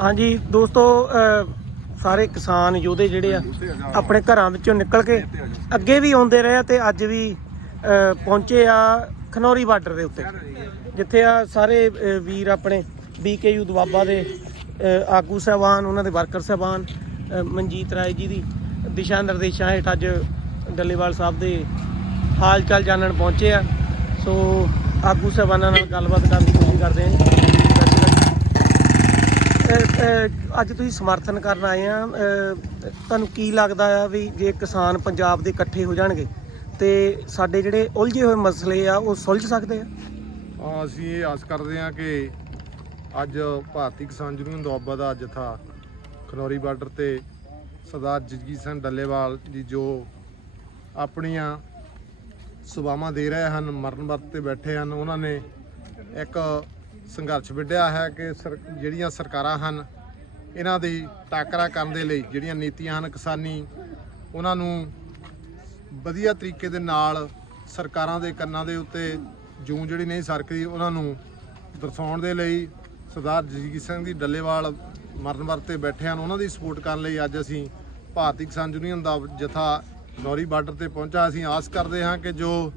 ਹਾਂਜੀ ਦੋਸਤੋ ਸਾਰੇ ਕਿਸਾਨ ਯੋਧੇ ਜਿਹੜੇ ਆ ਆਪਣੇ ਘਰਾਂ ਵਿੱਚੋਂ ਨਿਕਲ ਕੇ ਅੱਗੇ ਵੀ ਆਉਂਦੇ ਰਹੇ ਆ ਤੇ ਅੱਜ ਵੀ ਪਹੁੰਚੇ ਆ ਖਨੌਰੀ ਬਾਰਡਰ ਦੇ ਉੱਤੇ। ਜਿੱਥੇ ਆ ਸਾਰੇ ਵੀਰ ਆਪਣੇ ਬੀਕੇਯੂ ਦਵਾਬਾ ਦੇ ਆਗੂ ਸਾਹਿਬਾਨ ਉਹਨਾਂ ਦੇ ਵਰਕਰ ਸਾਹਿਬਾਨ ਮਨਜੀਤ ਰਾਏ ਜੀ ਦੀ ਦਿਸ਼ਾ ਨਿਰਦੇਸ਼ਾਂ ਹੇਠ ਅੱਜ ਡੱਲੇਵਾਲ ਸਾਹਿਬ ਦੇ ਹਾਲ ਚਾਲ ਜਾਣਨ ਪਹੁੰਚੇ ਆ। ਸੋ ਆਗੂ ਸਾਹਿਬਾਨਾਂ ਨਾਲ ਗੱਲਬਾਤ ਕਰਨ ਦੀ ਕੋਸ਼ਿਸ਼ ਕਰਦੇ ਅਹ, ਅੱਜ ਤੁਸੀਂ ਸਮਰਥਨ ਕਰਨ ਆਏ ਆ ਤੁਹਾਨੂੰ ਕੀ ਲੱਗਦਾ ਆ ਵੀ ਜੇ ਕਿਸਾਨ ਪੰਜਾਬ ਦੇ ਇਕੱਠੇ ਹੋ ਜਾਣਗੇ ਤੇ ਸਾਡੇ ਜਿਹੜੇ ਉਲਝੇ ਹੋਏ ਮਸਲੇ ਆ, ਉਹ ਸੁਲਝ ਸਕਦੇ ਆ? ਹਾਂ, ਅਸੀਂ ਇਹ ਆਸ ਕਰਦੇ ਹਾਂ ਕਿ ਅੱਜ ਭਾਰਤੀ ਕਿਸਾਨ ਯੂਨੀਅਨ ਦੁਆਬਾ ਦਾ ਜਥਾ ਖਨੌਰੀ ਬਾਰਡਰ ਤੇ ਸਰਦਾਰ ਜਗਜੀਤ ਸਿੰਘ ਡੱਲੇਵਾਲ ਜੀ ਜੋ ਆਪਣੀਆਂ ਸੇਵਾਵਾਂ ਦੇ ਰਹੇ ਹਨ, ਮਰਨ ਵਰਤ ਤੇ ਬੈਠੇ ਹਨ, ਉਹਨਾਂ ਨੇ ਇੱਕ ਸੰਘਰਸ਼ ਵਿੱਢਿਆ ਹੈ ਕਿ ਸਰ- ਜਿਹੜੀਆਂ ਸਰਕਾਰਾਂ ਹਨ, ਇਹਨਾਂ ਦੀ ਟਾਕਰਾ ਕਰਨ ਦੇ ਲਈ ਜਿਹੜੀਆਂ ਨੀਤੀਆਂ ਹਨ ਕਿਸਾਨੀ, ਉਹਨਾਂ ਨੂੰ ਵਧੀਆ ਤਰੀਕੇ ਦੇ ਨਾਲ ਸਰਕਾਰਾਂ ਦੇ ਕੰਨਾਂ ਦੇ ਉੱਤੇ ਜੂੰ ਜਿਹੜੀ ਨਹੀਂ ਸਰਕਦੀ, ਉਹਨਾਂ ਨੂੰ ਦਰਸਾਉਣ ਦੇ ਲਈ ਸਰਦਾਰ ਜਗਜੀਤ ਸਿੰਘ ਦੀ ਡੱਲੇਵਾਲ ਮਰਨ ਵਰਤੇ ਬੈਠੇ ਹਨ। ਉਹਨਾਂ ਦੀ ਸਪੋਰਟ ਕਰਨ ਲਈ ਅੱਜ ਅਸੀਂ ਭਾਰਤੀ ਕਿਸਾਨ ਯੂਨੀਅਨ ਦਾ ਜਥਾ ਨੌਰੀ ਬਾਰਡਰ ਤੇ ਪਹੁੰਚਾ। ਅਸੀਂ ਆਸ ਕਰਦੇ ਹਾਂ ਕਿ ਜੋ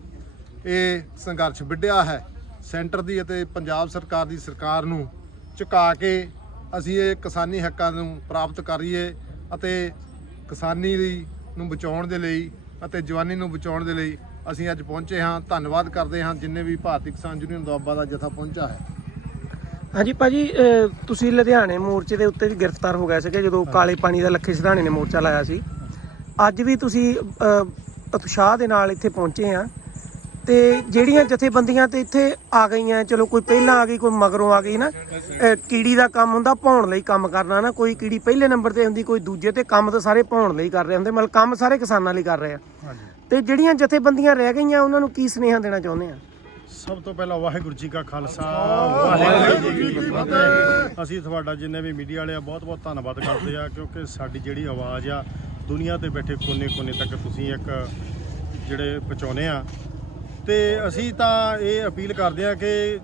ਇਹ ਸੰਘਰਸ਼ ਵਿੱਢਿਆ ਹੈ ਸੈਂਟਰ ਦੀ ਅਤੇ ਪੰਜਾਬ ਸਰਕਾਰ ਦੀ ਸਰਕਾਰ ਨੂੰ ਝੁਕਾ ਕੇ ਅਸੀਂ ਇਹ ਕਿਸਾਨੀ ਹੱਕਾਂ ਨੂੰ ਪ੍ਰਾਪਤ ਕਰੀਏ ਅਤੇ ਕਿਸਾਨੀ ਦੀ ਨੂੰ ਬਚਾਉਣ ਦੇ ਲਈ ਅਤੇ ਜਵਾਨੀ ਨੂੰ ਬਚਾਉਣ ਦੇ ਲਈ ਅਸੀਂ ਅੱਜ ਪਹੁੰਚੇ ਹਾਂ। ਧੰਨਵਾਦ ਕਰਦੇ ਹਾਂ। ਜਿੰਨੇ ਵੀ ਭਾਰਤੀ ਕਿਸਾਨ ਯੂਨੀਅਨ ਦੁਆਬਾ ਦਾ ਜਥਾ ਪਹੁੰਚਾ ਹੈ। ਹਾਂਜੀ ਭਾਜੀ ਤੁਸੀਂ ਲੁਧਿਆਣੇ ਮੋਰਚੇ ਦੇ ਉੱਤੇ ਵੀ ਗ੍ਰਿਫਤਾਰ ਹੋ ਗਏ ਸੀਗੇ ਜਦੋਂ ਕਾਲੇ ਪਾਣੀ ਦਾ ਲੱਖੇ ਸਿਧਾਣੇ ਨੇ ਮੋਰਚਾ ਲਾਇਆ ਸੀ। ਅੱਜ ਵੀ ਤੁਸੀਂ ਉਤਸ਼ਾਹ ਦੇ ਨਾਲ ਇੱਥੇ ਪਹੁੰਚੇ ਆ ਤੇ ਜਿਹੜੀਆਂ ਜਥੇਬੰਦੀਆਂ ਤੇ ਇੱਥੇ ਆ ਗਈਆਂ ਚਲੋ ਕੋਈ ਪਹਿਲਾਂ ਆ ਗਈ ਕੋਈ ਮਗਰੋਂ ਆ ਗਈ ਨਾ ਅਹ, ਕੀੜੀ ਦਾ ਕੰਮ ਹੁੰਦਾ ਪਾਉਣ ਲਈ ਕੰਮ ਕਰਨਾ ਨਾ ਕੋਈ ਕੀੜੀ ਪਹਿਲੇ ਨੰਬਰ ਤੇ ਹੁੰਦੀ ਕੋਈ ਦੂਜੇ ਤੇ ਕੰਮ ਤਾਂ ਸਾਰੇ ਪਾਉਣ ਲਈ ਕਰ ਰਹੇ ਹੁੰਦੇ ਮਤਲਬ ਕੰਮ ਸਾਰੇ ਕਿਸਾਨਾਂ ਲਈ ਕਰ ਰਹੇ ਆ। ਤੇ ਜਿਹੜੀਆਂ ਜਥੇਬੰਦੀਆਂ ਰਹਿ ਗਈਆਂ ਉਹਨਾਂ ਨੂੰ ਕੀ ਸੁਨੇਹਾ ਦੇਣਾ ਚਾਹੁੰਦੇ ਆ? ਸਭ ਤੋਂ ਪਹਿਲਾਂ ਵਾਹਿਗੁਰੂ ਜੀ ਕਾ ਖਾਲਸਾ ਵਾਹਿਗੁਰੂ ਜੀ ਕੀ ਫਤਿਹ। ਅਸੀਂ ਤੁਹਾਡਾ ਜਿੰਨੇ ਵੀ ਮੀਡੀਆ ਵਾਲੇ ਆ ਬਹੁਤ ਬਹੁਤ ਧੰਨਵਾਦ ਕਰਦੇ ਆ ਕਿਉਂਕਿ ਸਾਡੀ ਜਿਹੜੀ ਆਵਾਜ਼ ਆ ਦੁਨੀਆ ਤੇ ਬੈਠੇ ਕੋਨੇ-ਕੋਨੇ ਤੱਕ ਤੁਸੀਂ ਇੱਕ ਜਿਹੜੇ ਪਹੁੰਚਾਉਨੇ ਆ ਤੇ ਅਸੀਂ ਤਾਂ ਇਹ ਅਪੀਲ ਕਰਦੇ ਆ ਕਿ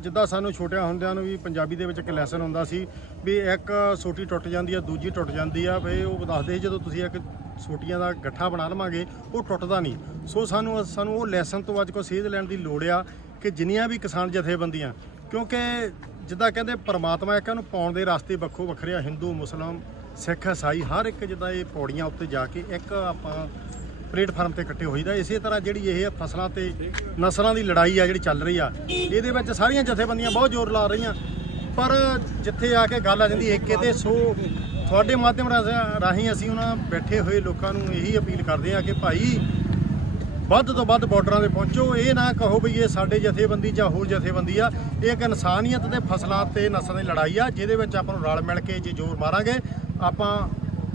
ਜਿੱਦਾਂ ਸਾਨੂੰ ਛੋਟਿਆਂ ਹੁੰਦਿਆਂ ਨੂੰ ਵੀ ਪੰਜਾਬੀ ਦੇ ਵਿੱਚ ਇੱਕ ਲੈਸਨ ਹੁੰਦਾ ਸੀ ਵੀ ਇੱਕ ਸੋਟੀ ਟੁੱਟ ਜਾਂਦੀ ਆ, ਦੂਜੀ ਟੁੱਟ ਜਾਂਦੀ ਆ, ਵੀ ਉਹ ਦੱਸਦੇ ਜਦੋਂ ਤੁਸੀਂ ਇੱਕ ਸੋਟੀਆਂ ਦਾ ਗੱਠਾ ਬਣਾ ਲਵਾਂਗੇ, ਉਹ ਟੁੱਟਦਾ ਨਹੀਂ। ਸੋ ਸਾਨੂੰ ਸਾਨੂੰ ਉਹ ਲੈਸਨ ਤੋਂ ਅੱਜ ਕੋ ਸੇਧ ਲੈਣ ਦੀ ਲੋੜ ਆ ਕਿ ਜਿੰਨੀਆਂ ਵੀ ਕਿਸਾਨ ਜਥੇਬੰਦੀਆਂ, ਕਿਉਂਕਿ ਜਿੱਦਾਂ ਕਹਿੰਦੇ ਪਰਮਾਤਮਾ ਇੱਕ ਨੂੰ ਪਾਉਣ ਦੇ ਰਸਤੇ ਵੱਖੋ ਵੱਖਰੇ ਆ, ਹਿੰਦੂ ਮੁਸਲਮਾਨ ਸਿੱਖ ਇਸਾਈ ਹਰ ਇੱਕ ਜਿੱਦਾਂ ਇਹ ਪੌੜੀਆਂ ਉੱਤੇ ਜਾ ਕੇ ਇੱਕ ਆਪਾਂ ਪਲੇਟਫਾਰਮ ਤੇ ਇਕੱਠੇ ਹੋਈਦਾ। ਇਸੇ ਤਰ੍ਹਾਂ ਜਿਹੜੀ ਇਹ ਫਸਲਾਂ ਤੇ ਨਸਲਾਂ ਦੀ ਲੜਾਈ ਆ ਜਿਹੜੀ ਚੱਲ ਰਹੀ ਆ, ਇਹਦੇ ਵਿੱਚ ਸਾਰੀਆਂ ਜਥੇਬੰਦੀਆਂ ਬਹੁਤ ਜ਼ੋਰ ਲਾ ਰਹੀਆਂ। ਪਰ ਜਿੱਥੇ ਆ ਕੇ ਗੱਲ ਆ ਜਾਂਦੀ ਏਕੇ ਤੇ ਸੋ ਤੁਹਾਡੇ ਮਾਧਿਅਮ ਰਾਹੀਂ- ਅਸੀਂ ਉਹਨਾਂ ਬੈਠੇ ਹੋਏ ਲੋਕਾਂ ਨੂੰ ਇਹੀ ਅਪੀਲ ਕਰਦੇ ਆ ਕਿ ਭਾਈ ਵੱਧ ਤੋਂ ਵੱਧ ਬਾਰਡਰਾਂ ਤੇ ਪਹੁੰਚੋ। ਇਹ ਨਾ ਕਹੋ ਵੀ ਇਹ ਸਾਡੇ ਜਥੇਬੰਦੀ ਜਾਂ ਹੋਰ ਜਥੇਬੰਦੀ ਆ। ਇਹ ਇੱਕ ਇਨਸਾਨੀਅਤ ਤੇ ਫਸਲਾਂ ਤੇ ਨਸਲਾਂ ਦੀ ਲੜਾਈ ਆ, ਜਿਹਦੇ ਵਿੱਚ ਆਪਾਂ ਨੂੰ ਰਲ ਮਿਲ ਕੇ ਜੇ ਜ਼ੋਰ ਮਾਰਾਂਗੇ, ਆਪਾਂ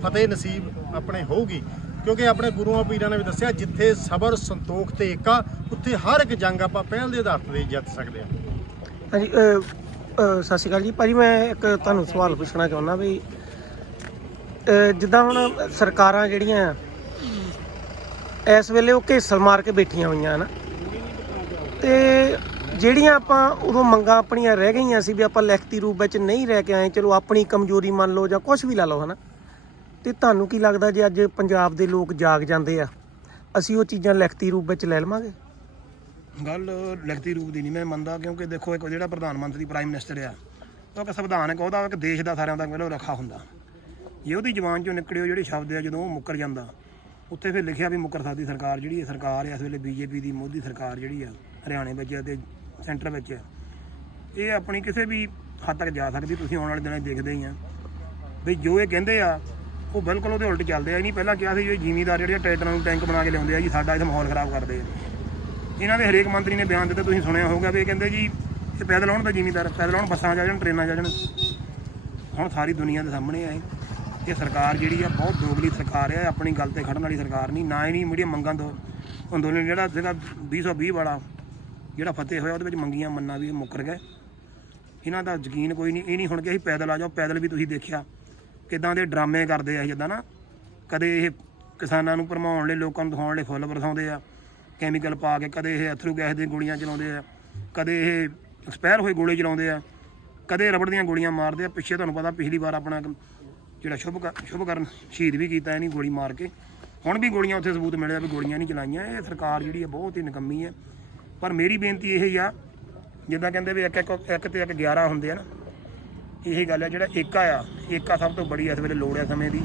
ਫਤਿਹ ਨਸੀਬ ਆਪਣੇ ਹੋਊਗੀ। ਕਿਉਂਕਿ ਆਪਣੇ ਗੁਰੂਆਂ ਪੀਰਾਂ ਨੇ ਵੀ ਦੱਸਿਆ ਜਿੱਥੇ ਸਬਰ ਸੰਤੋਖ ਤੇ ਏਕਾ ਉੱਥੇ ਹਰ ਇੱਕ ਜੰਗ ਆਪਾਂ ਪਹਿਲ ਦੇ ਆਧਾਰ ਤੇ ਜਿੱਤ ਸਕਦੇ ਹਾਂ। ਹਾਂਜੀ ਅਹ, ਅਹ, ਸਤਿ ਸ਼੍ਰੀ ਅਕਾਲ ਜੀ। ਭਾਜੀ ਮੈਂ ਇੱਕ ਤੁਹਾਨੂੰ ਸਵਾਲ ਪੁੱਛਣਾ ਚਾਹੁੰਦਾ ਵੀ ਅਹ, ਜਿੱਦਾਂ ਹੁਣ ਸਰਕਾਰਾਂ ਜਿਹੜੀਆਂ ਆ ਇਸ ਵੇਲੇ ਉਹ ਘੇਸਲ ਮਾਰ ਕੇ ਬੈਠੀਆਂ ਹੋਈਆਂ ਹਨ। ਤੇ ਜਿਹੜੀਆਂ ਆਪਾਂ ਉਦੋਂ ਮੰਗਾਂ ਆਪਣੀਆਂ ਰਹਿ ਗਈਆਂ ਸੀ ਵੀ ਆਪਾਂ ਲਿਖਤੀ ਰੂਪ ਵਿੱਚ ਨਹੀਂ ਰਹਿ ਕੇ ਆਏ ਚਲੋ ਆਪਣੀ ਕਮਜ਼ੋਰੀ ਮੰਨ ਲਓ ਜਾਂ ਕੁਝ ਵੀ ਲਾ ਲਓ ਹਨਾ? ਤੇ ਤੁਹਾਨੂੰ ਕੀ ਲੱਗਦਾ ਜੇ ਅੱਜ ਪੰਜਾਬ ਦੇ ਲੋਕ ਜਾਗ ਜਾਂਦੇ ਆ, ਅਸੀਂ ਉਹ ਚੀਜ਼ਾਂ ਲਿਖਤੀ ਰੂਪ ਵਿੱਚ ਲੈ ਲਵਾਂਗੇ? ਗੱਲ ਲਿਖਤੀ ਰੂਪ ਦੀ ਨਹੀਂ ਮੈਂ ਮੰਨਦਾ, ਕਿਉਂਕਿ ਦੇਖੋ ਇੱਕ ਜਿਹੜਾ ਪ੍ਰਧਾਨ ਮੰਤਰੀ ਪ੍ਰਾਈਮ ਮਿਨਿਸਟਰ ਆ, ਉਹ ਇੱਕ ਸੰਵਿਧਾਨਕ ਉਹਦਾ ਇੱਕ ਦੇਸ਼ ਦਾ ਸਾਰਿਆਂ ਦਾ ਪਹਿਲਾਂ ਰੱਖਾ ਹੁੰਦਾ। ਜੇ ਉਹਦੀ ਜ਼ੁਬਾਨ ਚੋਂ ਨਿਕਲਿਓ ਜਿਹੜੇ ਸ਼ਬਦ ਆ, ਜਦੋਂ ਉਹ ਮੁੱਕਰ ਜਾਂਦਾ, ਉੱਥੇ ਫਿਰ ਲਿਖਿਆ ਵੀ ਮੁੱਕਰ ਸਕਦੀ ਸਰਕਾਰ ਜਿਹੜੀ ਸਰਕਾਰ ਹੈ ਇਸ ਵੇਲੇ ਬੀਜੇਪੀ ਦੀ, ਮੋਦੀ ਸਰਕਾਰ ਜਿਹੜੀ ਆ, ਹਰਿਆਣੇ ਵਿੱਚ ਆ ਤੇ ਸੈਂਟਰ ਵਿੱਚ ਆ। ਇਹ ਆਪਣੀ ਕਿਸੇ ਵੀ ਹੱਦ ਤੱਕ ਜਾ ਸਕਦੀ, ਤੁਸੀਂ ਆਉਣ ਵਾਲੇ ਦਿਨਾਂ 'ਚ ਦੇਖਦੇ ਹੀ ਆ। ਵੀ ਜੋ ਇਹ ਕਹਿੰਦੇ ਆ ਉਹ ਬਿਲਕੁਲ ਉਹਦੇ ਉਲਟ ਚੱਲਦੇ ਆ। ਇਹ ਨਹੀਂ ਪਹਿਲਾਂ ਕਿਹਾ ਸੀ ਇਹ ਜ਼ਿਮੀਦਾਰ ਜਿਹੜੇ ਟਰੈਕਟਰਾਂ ਨੂੰ ਟੈਂਕ ਬਣਾ ਕੇ ਲਿਆਉਂਦੇ ਆ ਜੀ, ਸਾਡਾ ਇਹ ਮਾਹੌਲ ਖਰਾਬ ਕਰਦੇ ਆ ਇਹਨਾਂ ਦੇ ਹਰੇਕ ਮੰਤਰੀ ਨੇ ਬਿਆਨ ਦਿੱਤਾ, ਤੁਸੀਂ ਸੁਣਿਆ ਹੋਊਗਾ ਵੀ ਇਹ ਕਹਿੰਦੇ ਜੀ, ਇਹ ਪੈਦਲ ਆਉਣ ਦਾ ਜ਼ਿਮੀਦਾਰ, ਪੈਦਲ ਆਉਣ ਬੱਸਾਂ ਜਾ ਜਾਣ, ਟ੍ਰੇਨਾਂ ਜਾ ਜਾਣ। ਹੁਣ ਸਾਰੀ ਦੁਨੀਆ ਦੇ ਸਾਹਮਣੇ ਆ ਇਹ। ਸਰਕਾਰ ਜਿਹੜੀ ਆ, ਬਹੁਤ ਦੋਗਲੀ ਸਰਕਾਰ ਆ ਆਪਣੀ ਗੱਲ ਤੇ ਖੜਨ ਵਾਲੀ ਸਰਕਾਰ ਨਹੀਂ। ਨਾ ਹੀ ਨਹੀਂ ਮੀਡੀਆ ਮੰਗਾਂ ਦੋ ਅੰਦੋਲਨ, ਜਿਹੜਾ ਸੀਗਾ 2020 ਵਾਲਾ, ਜਿਹੜਾ ਫਤਿਹ ਹੋਇਆ, ਉਹਦੇ ਵਿੱਚ ਮੰਗੀਆਂ ਮੰਨਾ ਵੀ ਮੁੱਕਰ ਗਏ। ਇਹਨਾਂ ਦਾ ਯਕੀਨ ਕੋਈ ਨਹੀਂ, ਇਹ ਨਹੀਂ ਹੁਣ ਕਿ ਅਸੀਂ ਪੈਦਲ ਆ ਜਾਓ, ਪੈਦਲ ਵੀ ਤੁਸੀਂ ਦੇਖਿਆ। ਕਿਦਾਂ ਦੇ ਡਰਾਮੇ ਕਰਦੇ ਆ ਜਿੱਦਾਂ ਨਾ ਕਦੇ ਇਹ ਕਿਸਾਨਾਂ ਨੂੰ ਭਰਮਾਉਣ ਲਈ, ਲੋਕਾਂ ਨੂੰ ਦਿਖਾਉਣ ਲਈ ਫੁੱਲ ਵਰਸਾਉਂਦੇ ਆ ਕੈਮੀਕਲ ਪਾ ਕੇ ਕਦੇ ਇਹ ਅਥਰੂ ਗੈਸ ਦੀਆਂ ਗੋਲੀਆਂ ਚਲਾਉਂਦੇ ਆ, ਕਦੇ ਇਹ ਐਕਸਪਾਇਰ ਹੋਏ ਗੋਲੇ ਚਲਾਉਂਦੇ ਆ, ਕਦੇ ਰਬੜ ਦੀਆਂ ਗੋਲੀਆਂ ਮਾਰਦੇ ਆ। ਪਿੱਛੇ ਤੁਹਾਨੂੰ ਪਤਾ ਪਿਛਲੀ ਵਾਰ ਆਪਣਾ ਜਿਹੜਾ ਸ਼ੁਭ ਸ਼ੁਭ ਕਰਨ ਸ਼ਹੀਦ ਵੀ ਕੀਤਾ ਇਹਨੀ ਗੋਲੀ ਮਾਰ ਕੇ। ਹੁਣ ਵੀ ਗੋਲੀਆਂ ਉੱਥੇ ਸਬੂਤ ਮਿਲਿਆ ਵੀ ਗੋਲੀਆਂ ਨਹੀਂ ਚਲਾਈਆਂ। ਇਹ ਸਰਕਾਰ ਜਿਹੜੀ ਹੈ ਬਹੁਤ ਹੀ ਨਿਕੰਮੀ ਹੈ ਪਰ ਮੇਰੀ ਬੇਨਤੀ ਇਹ ਹੀ ਆ, ਜਿੱਦਾਂ ਕਹਿੰਦੇ ਵੀ ਇੱਕ ਇੱਕ ਇੱਕ ਤੇ ਇੱਕ 11 ਹੁੰਦੇ ਆ ਨਾ। ਇਹੀ ਗੱਲ ਹੈ ਜਿਹੜਾ ਏਕਾ ਆ ਏਕਾ ਸਭ ਤੋਂ ਬੜੀ ਇਸ ਵੇਲੇ ਲੋੜ ਹੈ ਸਮੇਂ ਦੀ।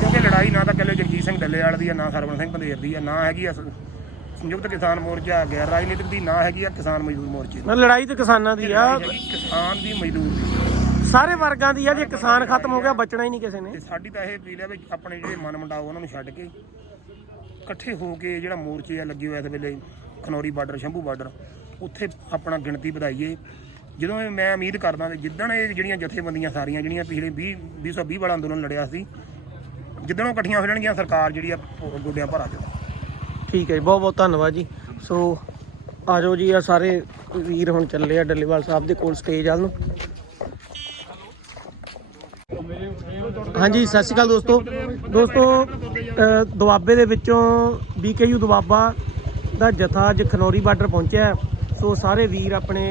ਕਿਉਂਕਿ ਲੜਾਈ ਨਾ ਤਾਂ ਇਕੱਲੇ ਜਗਜੀਤ ਸਿੰਘ ਡੱਲੇਵਾਲ ਦੀ ਆ ਨਾ ਸਰਵਣ ਸਿੰਘ ਪੰਧੇਰ ਦੀ ਆ ਨਾ ਹੈਗੀ ਸੰਯੁਕਤ ਕਿਸਾਨ ਮੋਰਚਾ ਗੈਰ ਰਾਜਨੀਤਿਕ ਦੀ ਨਾ ਹੈਗੀ ਆ ਕਿਸਾਨ ਮਜ਼ਦੂਰ ਮੋਰਚੇ ਦੀ। ਲੜਾਈ ਤੇ ਕਿਸਾਨਾਂ ਦੀ ਆ। ਕਿਸਾਨ ਦੀ ਮਜ਼ਦੂਰ ਦੀ। ਸਾਰੇ ਵਰਗਾਂ ਦੀ ਆ ਜੇ ਕਿਸਾਨ ਖਤਮ ਹੋ ਗਿਆ ਬਚਣਾ ਹੀ ਨਹੀਂ ਕਿਸੇ ਨੇ। ਸਾਡੀ ਤਾਂ ਇਹ ਅਪੀਲ ਹੈ ਵੀ ਆਪਣੇ ਜਿਹੜੇ ਮਨ ਮੁਟਾਓ ਉਹਨਾਂ ਨੂੰ ਛੱਡ ਕੇ ਇਕੱਠੇ ਹੋ ਕੇ ਜਿਹੜਾ ਮੋਰਚੇ ਆ ਲੱਗੇ ਹੋਏ ਇਸ ਵੇਲੇ ਖਨੌਰੀ ਬਾਰਡਰ ਸ਼ੰਭੂ ਬਾਰਡਰ ਉੱਥੇ ਆਪਣਾ ਗਿਣਤੀ ਵਧਾਈਏ। ਜਦੋਂ ਇਹ ਮੈਂ ਉਮੀਦ ਕਰਦਾ ਕਿ ਜਿੱਦਣ ਇਹ ਜਿਹੜੀਆਂ ਜਥੇਬੰਦੀਆਂ ਸਾਰੀਆਂ, ਜਿਹੜੀਆਂ ਪਿਛਲੇ 20 2020 ਵਾਲਾ ਅੰਦੋਲਨ ਲੜਿਆ ਸੀ, ਜਿੱਦਣ ਉਹ ਇਕੱਠੀਆਂ ਹੋ ਜਾਣਗੀਆਂ, ਸਰਕਾਰ ਜਿਹੜੀ ਆ ਗੋਡਿਆਂ ਭਰਾ ਦੇ ਠੀਕ ਹੈ ਜੀ ਬਹੁਤ ਬਹੁਤ ਧੰਨਵਾਦ ਜੀ। ਸੋ ਆ ਜਾਓ ਜੀ, ਆ ਸਾਰੇ ਵੀਰ ਹੁਣ ਚੱਲੇ ਆ ਡੱਲੇਵਾਲ ਸਾਹਿਬ ਦੇ ਕੋਲ ਸਟੇਜ ਵੱਲ ਨੂੰ। ਹਾਂਜੀ, ਸਤਿ ਸ਼੍ਰੀ ਅਕਾਲ ਦੋਸਤੋ। ਦੋਸਤੋ ਦੁਆਬੇ ਦੇ ਵਿੱਚੋਂ ਬੀਕੇਯੂ ਦੁਆਬਾ ਦਾ ਜਥਾ ਅੱਜ ਖਨੌਰੀ ਬਾਰਡਰ ਪਹੁੰਚਿਆ ਹੈ। ਸੋ ਸਾਰੇ ਵੀਰ ਆਪਣੇ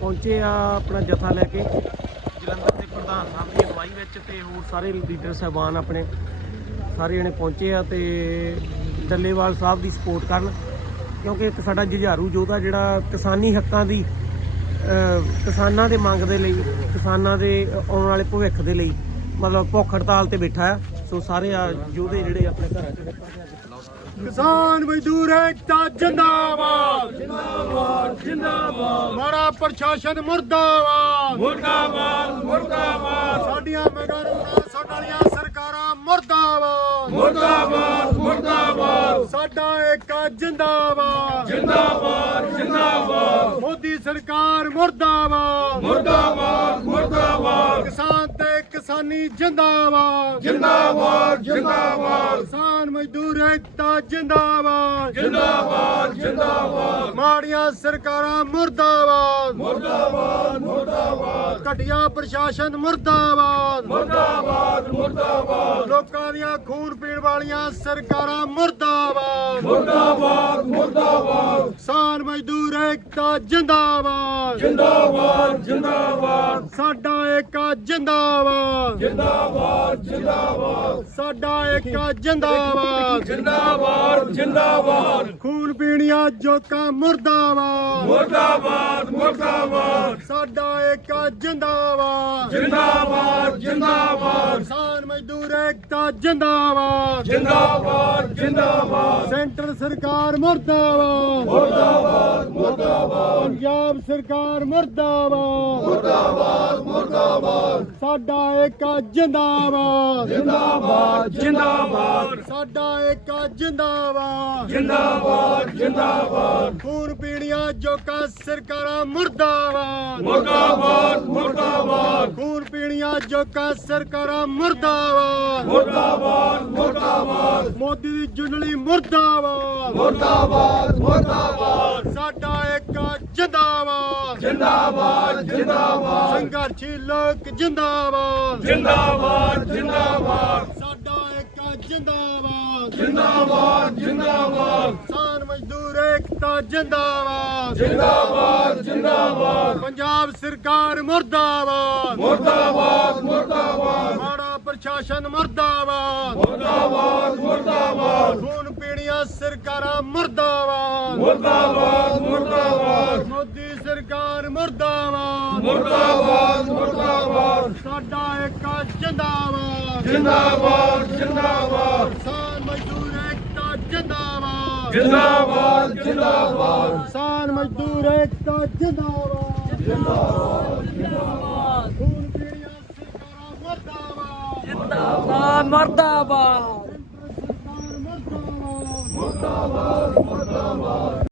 ਪਹੁੰਚੇ ਆ ਆਪਣਾ ਜਥਾ ਲੈ ਕੇ। ਜਲੰਧਰ ਦੇ ਪ੍ਰਧਾਨ ਸਾਹਿਬ ਦੀ ਅਗਵਾਈ ਵਿੱਚ ਤੇ ਹੋਰ ਸਾਰੇ ਲੀਡਰ, ਸਾਹਿਬਾਨ ਆਪਣੇ ਸਾਰੇ ਜਣੇ ਪਹੁੰਚੇ ਆ ਤੇ ਡੱਲੇਵਾਲ ਸਾਹਿਬ ਦੀ ਸਪੋਰਟ ਕਰਨ। ਕਿਉਂਕਿ ਇੱਕ ਸਾਡਾ ਜੁਝਾਰੂ ਯੋਧਾ ਜਿਹੜਾ ਕਿਸਾਨੀ ਹੱਕਾਂ ਦੀ ਕਿਸਾਨਾਂ ਦੇ ਮੰਗ ਦੇ ਲਈ, ਕਿਸਾਨਾਂ ਦੇ ਆਉਣ ਵਾਲੇ ਭਵਿੱਖ ਦੇ ਲਈ, ਮਤਲਬ ਭੁੱਖ ਹੜਤਾਲ ਤੇ ਬੈਠਾ ਆ। ਸੋ ਸਾਰੇ ਆ ਯੋਧੇ ਜਿਹੜੇ ਆਪਣੇ ਘਰਾਂ 'ਚ ਕਿਸਾਨ ਮਜ਼ਦੂਰ ਏਕਤਾ ਜਿੰਦਾਬਾਦ ਜਿੰਦਾਬਾਦ। ਜਿੰਦਾਬਾਦ। ਮਾੜਾ ਪ੍ਰਸ਼ਾਸਨ ਮੁਰਦਾਬਾਦ। ਮੁਰਦਾਬਾਦ ਮੁਰਦਾਬਾਦ। ਸਾਡੀਆਂ ਮੰਗਾਂ ਨੂੰ ਵਾਲੀਆਂ ਸਰਕਾਰਾਂ ਮੁਰਦਾਬਾਦ। ਮੁਰਦਾਬਾਦ ਮੁਰਦਾਬਾਦ। ਸਾਡਾ ਏਕਾ ਜਿੰਦਾਬਾਦ। ਜਿੰਦਾਬਾਦ ਜਿੰਦਾਬਾਦ। ਮੋਦੀ ਸਰਕਾਰ ਮੁਰਦਾਬਾਦ। ਮੁਰਦਾਬਾਦ ਮੁਰਦਾਬਾਦ। ਕਿਸਾਨ ਕਿਸਾਨੀ ਜਿੰਦਾਬਾਦ। ਜਿੰਦਾਬਾਦ ਜਿੰਦਾਬਾਦ। ਕਿਸਾਨ ਮਜ਼ਦੂਰ ਏਕਤਾ ਜਿੰਦਾਬਾਦ। ਜਿੰਦਾਬਾਦ ਜਿੰਦਾਬਾਦ। ਮਾੜੀਆਂ ਸਰਕਾਰਾਂ ਮੁਰਦਾਬਾਦ। ਮੁਰਦਾਬਾਦ ਮੁਰਦਾਬਾਦ। ਘਟਿਆ ਪ੍ਰਸ਼ਾਸਨ ਮੁਰਦਾਬਾਦ। ਮੁਰਦਾਬਾਦ ਮੁਰਦਾਬਾਦ। ਲੋਕਾਂ ਦੀਆਂ ਖੂਨ ਪੀਣ ਵਾਲੀਆਂ ਸਰਕਾਰਾਂ ਮੁਰਦਾਬਾਦ। ਮੁਰਦਾਬਾਦ ਮੁਰਦਾਬਾਦ ਕਿਸਾਨ ਮਜ਼ਦੂਰ ਏਕਤਾ ਜਿੰਦਾਬਾਦ। ਜਿੰਦਾਬਾਦ ਜਿੰਦਾਬਾਦ। ਸਾਡਾ ਏਕਾ ਜਿੰਦਾਬਾਦ। ਜਿੰਦਾਬਾਦ ਜਿੰਦਾਬਾਦ। ਸਾਡਾ ਏਕਾ ਜਿੰਦਾਬਾਦ। ਜਿੰਦਾਬਾਦ ਜਿੰਦਾਬਾਦ। ਖੂਨ ਪੀਣੀਆਂ ਜੋਕਾਂ ਮੁਰਦਾਬਾਦ। ਮੁਰਦਾਬਾਦ ਮੁਰਦਾਬਾਦ। ਸਾਡਾ ਏਕਾ ਜਿੰਦਾਬਾਦ। ਜਿੰਦਾਬਾਦ ਜਿੰਦਾਬਾਦ। ਕਿਸਾਨ ਮਜ਼ਦੂਰ ਏਕਤਾ ਜਿੰਦਾਬਾਦ। ਜਿੰਦਾਬਾਦ ਜਿੰਦਾਬਾਦ। ਸੈਂਟਰ ਸਰਕਾਰ ਮੁਰਦਾਬਾਦ। ਮੁਰਦਾਬਾਦ ਮੁਰਦਾਬਾਦ। ਪੰਜਾਬ ਸਰਕਾਰ ਮੁਰਦਾਬਾਦ। ਮੁਰਦਾਬਾਦ ਮੁਰਦਾਬਾਦ। ਸਾਡਾ ਏਕਾ ਜਿੰਦਾਬਾਦ। ਜਿੰਦਾਬਾਦ ਜਿੰਦਾਬਾਦ। ਸਾਡਾ ਏਕਾ ਜਿੰਦਾਬਾਦ। ਜਿੰਦਾਬਾਦ ਜਿੰਦਾਬਾਦ। ਖੂਨ ਪੀਣੀਆਂ ਜੋਕਾਂ ਸਰਕਾਰਾਂ ਮੁਰਦਾਬਾਦ। ਮੁਰਦਾਬਾਦ ਮੁਰਦਾਬਾਦ। ਪੀਣੀਆਂ ਜੋਕਾਂ ਸਰਕਾਰਾਂ ਮੁਰਦਾਬਾਦ। ਮੁਰਦਾਬਾਦ ਮੁਰਦਾਬਾਦ। ਮੋਦੀ ਦੀ ਜੁੰਡਲੀ ਮੁਰਦਾਬਾਦ। ਮੁਰਦਾਬਾਦ ਮੁਰਦਾਬਾਦ। ਸਾਡਾ ਏਕਾ ਜਿੰਦਾਬਾਦ। ਜਿੰਦਾਬਾਦ ਜਿੰਦਾਬਾਦ। ਸੰਘਰਸ਼ੀ ਲੋਕ ਜਿੰਦਾਬਾਦ। ਜਿੰਦਾਬਾਦ ਜਿੰਦਾਬਾਦ। ਸਾਡਾ ਏਕਾ ਜਿੰਦਾਬਾਦ। ਜਿੰਦਾਬਾਦ ਜਿੰਦਾਬਾਦ ਕਿਸਾਨ ਮਜ਼ਦੂਰ ਏਕਤਾ ਜਿੰਦਾਬਾਦ। ਜਿੰਦਾਬਾਦ ਜਿੰਦਾਬਾਦ। ਪੰਜਾਬ ਸਰਕਾਰ ਮੁਰਦਾਬਾਦ। ਮੁਰਦਾਬਾਦ ਮੁਰਦਾਬਾਦ। ਮਾੜਾ ਪ੍ਰਸ਼ਾਸਨ ਮੁਰਦਾਬਾਦ। ਮੁਰਦਾਬਾਦ ਮੁਰਦਾਬਾਦ। ਖੂਨ ਪੀਣੀਆਂ ਸਰਕਾਰਾਂ ਮੁਰਦਾਬਾਦ। ਮੁਰਦਾਬਾਦ ਮੁਰਦਾਬਾਦ। ਮੋਦੀ ਸਰਕਾਰ ਮੁਰਦਾਬਾਦ। ਮੁਰਦਾਬਾਦ ਮੁਰਦਾਬਾਦ। ਸਾਡਾ ਏਕਾ ਜਿੰਦਾਬਾਦ। ਜਿੰਦਾਬਾਦ ਜਿੰਦਾਬਾਦ। ਜਿੰਦਾਬਾਦ ਜਿੰਦਾਬਾਦ। ਕਿਸਾਨ ਮਜ਼ਦੂਰ ਏਕਤਾ ਜਿੰਦਾਬਾਦ। ਜਿੰਦਾਬਾਦ ਜਿੰਦਾਬਾਦ। ਖੂਨ ਪੀਣੀਆਂ ਸਰਕਾਰਾਂ ਮੁਰਦਾਬਾਦ। ਜਿੰਦਾਬਾਦ ਮਰਦਾਬਾਦ। ਸਰਕਾਰ ਮੁਰਦਾਬਾਦ। ਮੁਰਦਾਬਾਦ ਮੁਰਦਾਬਾਦ।